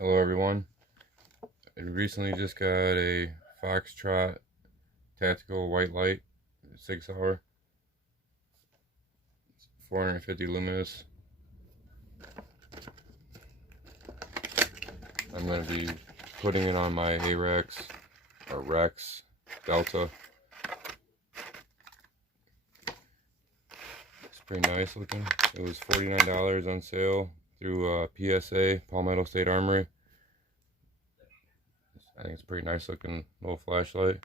Hello everyone. I recently just got a Foxtrot tactical white light, Sig Sauer, 450 luminous. I'm going to be putting it on my Arex Delta. It's pretty nice looking. It was $49 on sale through PSA, Palmetto State Armory. I think it's a pretty nice looking little flashlight.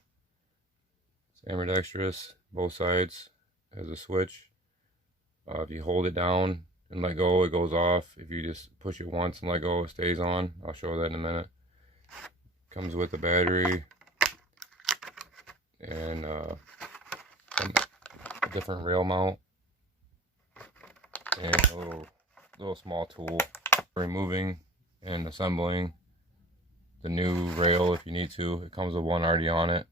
It's ambidextrous, both sides, has a switch. If you hold it down and let go, it goes off. If you just push it once and let go, it stays on. I'll show that in a minute. Comes with a battery and a different rail mount and a little small tool for removing and assembling the new rail if you need to. It comes with one already on it.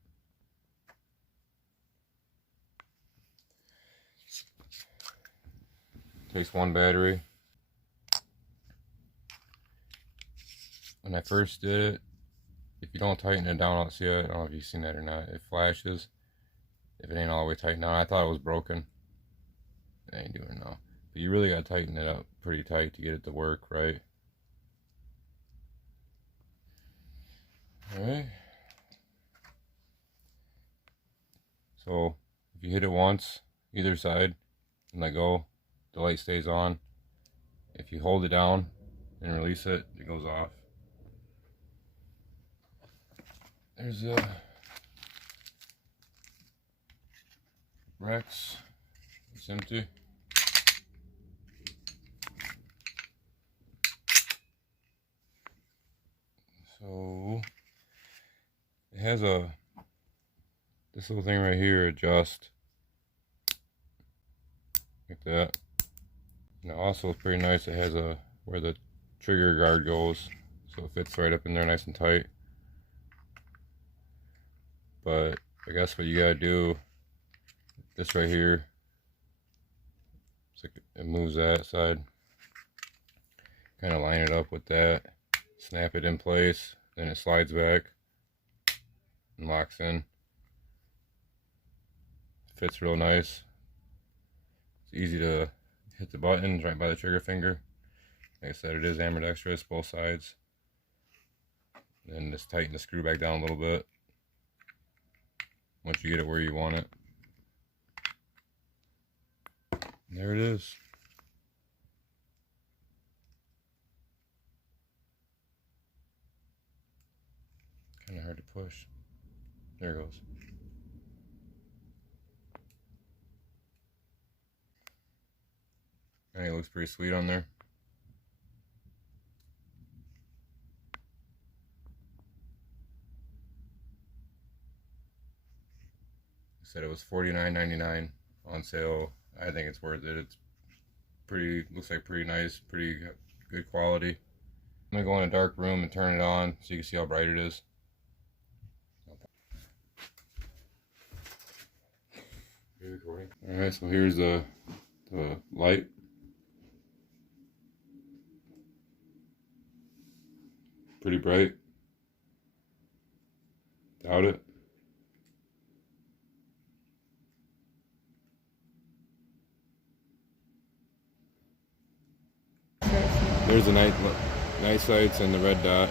Takes one battery. When I first did it, if you don't tighten it down, I don't know if you've seen that or not, it flashes if it ain't all the way tightened down. I thought it was broken. It ain't doing it now. But you really gotta tighten it up pretty tight to get it to work right. Alright. So if you hit it once, either side, and let go, the light stays on. If you hold it down and release it, it goes off. There's a Rex. It's empty. So it has this little thing right here, adjust like that. And it also is pretty nice. It has where the trigger guard goes, so it fits right up in there nice and tight. But I guess what you gotta do, this right here, it's like it moves that side. Kind of line it up with that, snap it in place, then it slides back and locks in. Fits real nice. It's easy to hit the buttons right by the trigger finger. Like I said, it is ambidextrous, both sides. Then just tighten the screw back down a little bit once you get it where you want it. And there it is. Kind of hard to push. There it goes. And it looks pretty sweet on there. I said it was $49.99 on sale. I think it's worth it. It's pretty, looks like pretty nice, pretty good quality. I'm gonna go in a dark room and turn it on so you can see how bright it is. Alright, so here's the light. Pretty bright. Doubt it. There's the night sights and the red dot.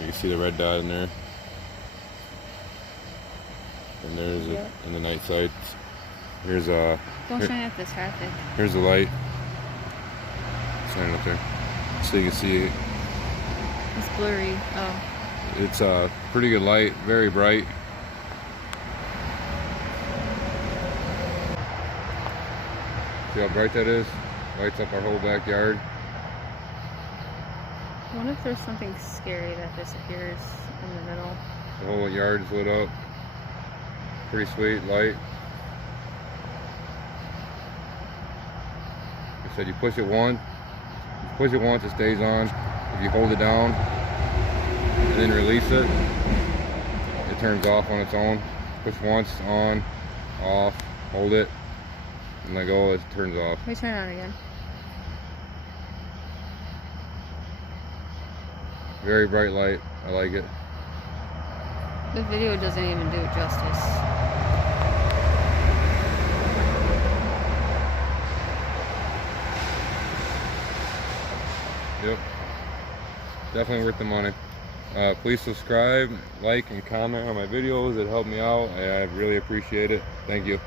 You can see the red dot in there. And there's in the night sights. Here's Don't shine at the traffic. Here's the light. Shine it up there, so you can see it. It's blurry. Oh. It's a pretty good light, very bright. See how bright that is? Lights up our whole backyard. I wonder if there's something scary that disappears in the middle. The whole yard is lit up. Pretty sweet light. Like I said, you push it once, it stays on. If you hold it down and then release it, it turns off on its own. Push once, on, off, hold it, and let go, it turns off. Let me turn it on again. Very bright light. I like it. The video doesn't even do it justice. Yep. Definitely worth the money. Please subscribe, like, and comment on my videos. It helped me out. I really appreciate it. Thank you.